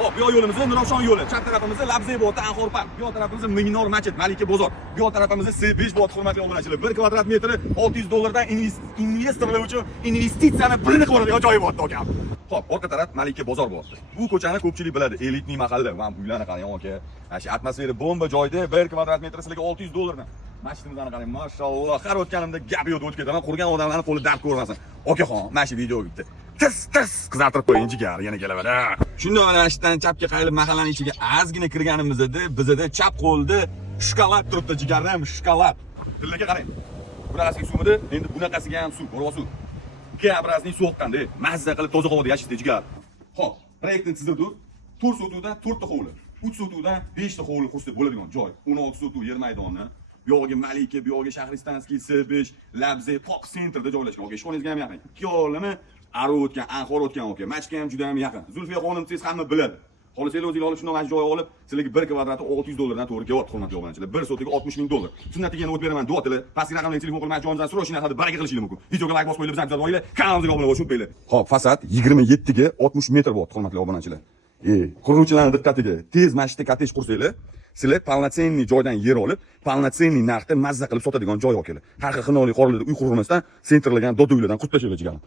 Hop, bu yo'limiz Nurafshon yo'li. Chap tarafimizda Labzebod, Anxor park. Bu tarafimizda Minor masjid, Malika bozor. Bu tarafimizda C5 bot, hurmatli obunachilar. 1 kvadrat metri $600 dan investorlar uchun investitsiyani birini qilib ajoyib otdi aka. Hop, orqa taraf Malika bozor bor. Bu ko'chani ko'pchilik biladi, elitniy mahalla. Mana bu uylarni qarang aka. Mana shu atmosfera bomba joyda 1 kvadrat metri sizlarga $600 dan. Masjidimizni qarang, mashalloh. Har o'tganimda gap yo'q o'tib ketaman. Qurgan odamlarning qo'li dard ko'rmasin. Okaxon, mana shu video bitta. Tis qizartirib qo'ying jigar, yana kelaveradi. Shunda mana shundan chapga qayilib mahallaning ichiga ozgina kirganimizda bizda chap qo'lda shokolad turibdi jigardan, shokolad. Tillarga qarang. Bunaqasiga suvmidi? Endi bunaqasiga ham suv, bo'rg'a suv. Gabrasning so'qqanda, mazza qilib toza havoda yashashdi jigar. Xo'p, proyektni chizdirdik. 4 sotuvdan 4 ta hovli, 3 sotuvdan 5 ta hovli qursa bo'ladigan joy. 16 sotuv yer maydoni. Bu yo'g'iga Malika, bu yo'g'iga Shahristanskiy C5, Labze, Fox Centerda joylashgan. Aka, ishxonangizga ham yaqin. 2 hovlimi Aro o'tgan, Anxor o'tgan aka. Machka ham juda ham yaqin. Zulfiya xonim siz hamma biladi. Xohlasanglar o'zingiz olib shunday joy olib, sizlarga 1 kvadrati $600 dan to'g'ri kelyapti, hurmatli obunachilar. 1 sotiga $60,000. Sunnatiga yana o'tib beraman, duotilar. Pastki raqamli telefon qilib jonimizdan so'rashinglar haqida baraka qilishingiz mumkin. Videoga like bosib qo'yinglar, bizani kuzatib kanalimizga obuna bo'lib qo'yinglar. Xo'p, fasad 27 ga 60 metr bo'ldi, hurmatli obunachilar. Quruvchilarning diqqatiga, tez masjidda kottej qursanglar, sizlar polnotsenniy joydan yer olib, polnotsenniy narxda mazza qilib sotadigan joy okalar. Har xil xinolik qorlarda uy qurmasdan sentrlagan doda uylardan qurib tashlaylar jigarim.